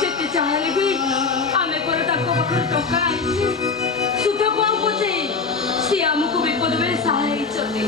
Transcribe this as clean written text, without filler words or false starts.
ଯେତେ ଚାହିଁଲେ ବି ଆମେ ପରେ ତାଙ୍କ ପାଖରେ ଟଙ୍କା ଆଣିଛି ସୁଧ କଣ ପଛେ ସିଏ ଆମକୁ ବିପଦ ବେଳେ ସାହା ହେଇଛନ୍ତି।